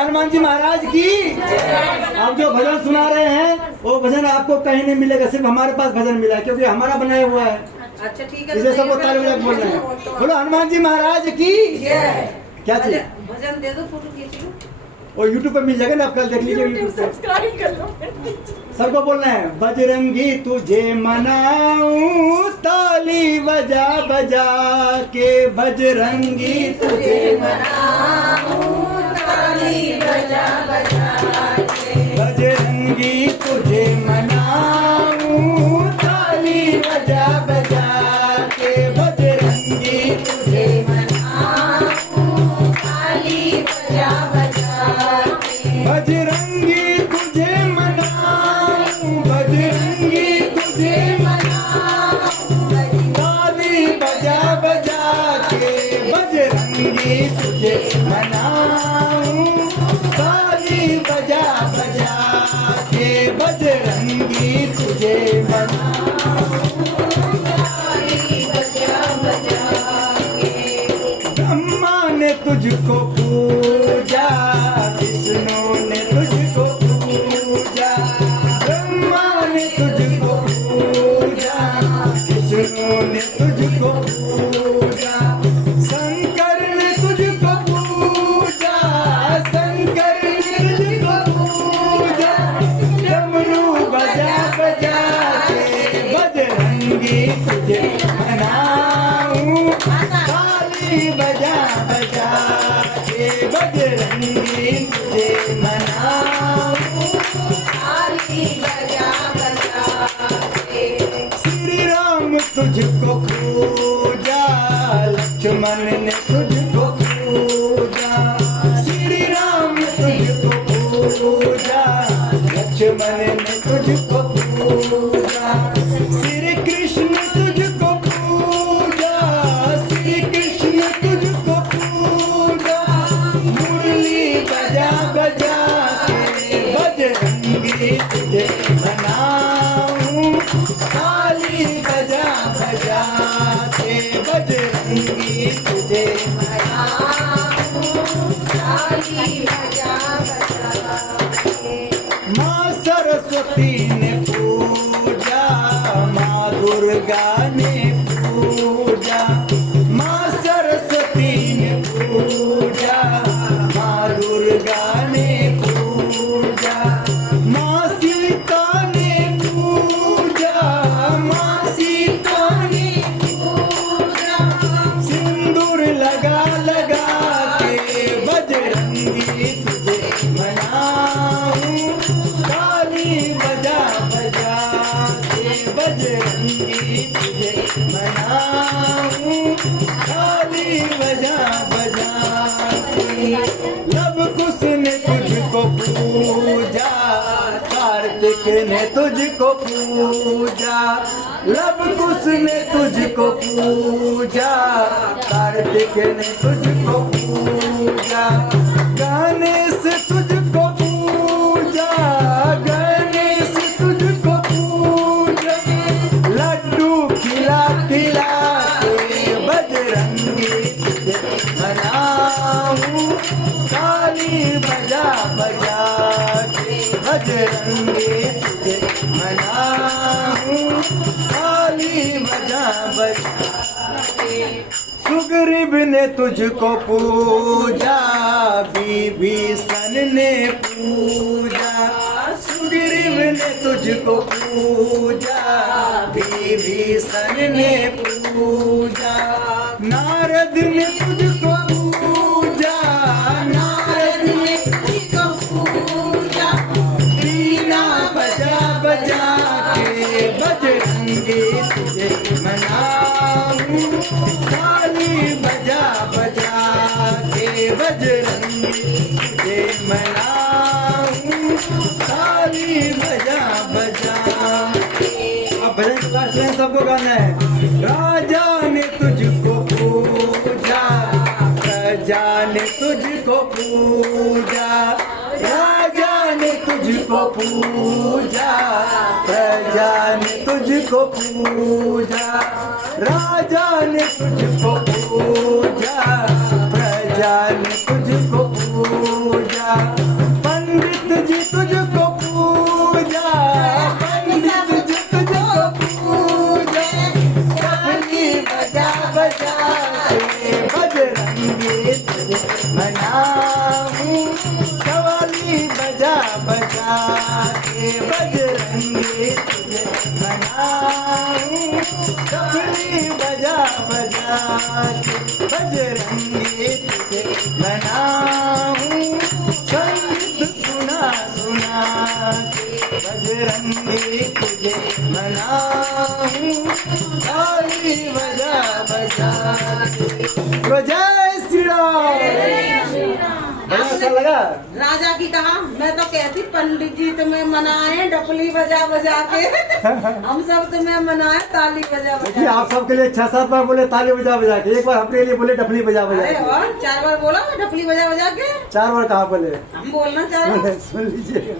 हनुमान जी महाराज की। आप जो भजन सुना रहे हैं वो भजन आपको कहीं नहीं मिलेगा, सिर्फ हमारे पास भजन मिला है क्योंकि हमारा बनाया हुआ है। अच्छा ठीक है, इसे सबको ताली बजा के बोल रहे हैं, बोलो हनुमान जी महाराज की। क्या चाहिए? भजन दे दो, फोटो खींच लो। और YouTube पे मिल जाएगा ना, आप कल देख लीजिए। YouTube पे सब्सक्राइब कर लो। सबको बोलना है, बजरंगी तुझे मनाऊं ताली बजा बजा के, बजरंगी तुझे मनाऊं ताली बजा बजा के, बजरंगी तुझे मनाऊं ताली बजा बजा के, बजरंगी तुझे मनाऊं ताली बजा बजा के, बजरंगी तुझे मनाऊं, बजरंगी तुझे ताली बजा बजा के, बजरंगी तुझे मनाऊं ताली बजा बजा के, बजरंगी तुझे मनाऊं ताली बजा बजा के। ब्रह्मा ने तुझको पूजा, विष्णु ने तुझको पूजा, ब्रह्मा ने तुझको पूजा, विष्णु ने तुझको पूजा, शंकर ने तुझको पूजा, शंकर ने तुझको पूजा, डमरू बजा बजा के, बजरंगी तुझे मनाऊं ताली बजा बजा के, बजरंगी तुझे मनाऊं ताली बजा बजा के। श्री राम तुझको पूजा, लक्ष्मण ने तुझको पूजा, श्री राम तुझको पूजा, लक्ष्मण ने तुझको पूजा, श्री कृष्ण तुझको पूजा, श्री कृष्ण तुझको पूजा, मुरली बजा बजा के, बजरंगी तुझे मनाऊं ताली बजा बजा के, बजरंगी तुझे ताली बजा बजा के। माँ सरस्वती ने पूजा, माँ दुर्गा ने पूजा, माँ सरस्वती ने पूजा, माँ दुर्गा ने पूजा, माँ सीता ने पूजा, माँ सीता ने पूजा, सिंदूर लगा लगा के, बजरंगी तुझे मनाऊं ताली बजा बजा के, बजरंगी तुझे मनाऊं ताली बजा बजा के। लब कुश ने तुझको पूजा, कार्तिक ने तुझको पूजा, लब कुश ने तुझको पूजा, कार्तिक ने तुझको पूजा, गणेश तुझको पूजा, गणेश तुझको पूजा, लड्डू खिला खिला के, बजरंगी तुझे मनाऊं ताली बजा बजा के, बजरंगी तुझे मनाऊं ताली बजा बजा के। सुग्रीव ने तुझको पूजा, विभीषण ने पूजा, सुग्रीव ने तुझको पूजा, विभीषण ने पूजा, नारद ने तुझको पूजा, नारद ने तुझको पूजा, वीणा बजा बजा के, बजरंगी तुझे मनाऊं ताली बजा बजा के, बजरंगी तुझे मनाऊं ताली बजा बजा के। अब भजन क्लास में सबको गाना है। राजा ने तुझको पूजा, प्रजा ने तुझको पूजा, राजा ने तुझको पूजा, प्रजा ने तुझको पूजा, राजा ने तुझको पूजा, प्रजा ने तुझको पूजा, पंडित जी तुझको पूजा, पंडित जी तुझको पूजा, डफली बजा बजा के बजरंगी तुझे मनाऊं, कव्वाली बजा बजा के बजरंगी तुझे मनाऊं, डफली बजा बजा के बजरंगी तुझे मनाऊं, संगीत सुना सुना के बजरंगी तुझे मनाऊं, ताली बजा बजा के। तो जय श्री राम। बड़ा अच्छा लगा। राजा की कहा, मैं तो कहती पंडित जी तुम्हें मनाए डफली बजा बजा के, हम सब तुम्हें मनाए ताली बजा देखिए बजा। आप सबके लिए 6-7 बार बोले ताली बजा बजा के, एक बार अपने लिए बोले डफली बजा बजा अरे के। वाह, 4 बार बोला मैं डफली बजा बजा के, 4 बार कहाँ बोले? हम बोलना चाह रहे हैं। सुन लीजिए।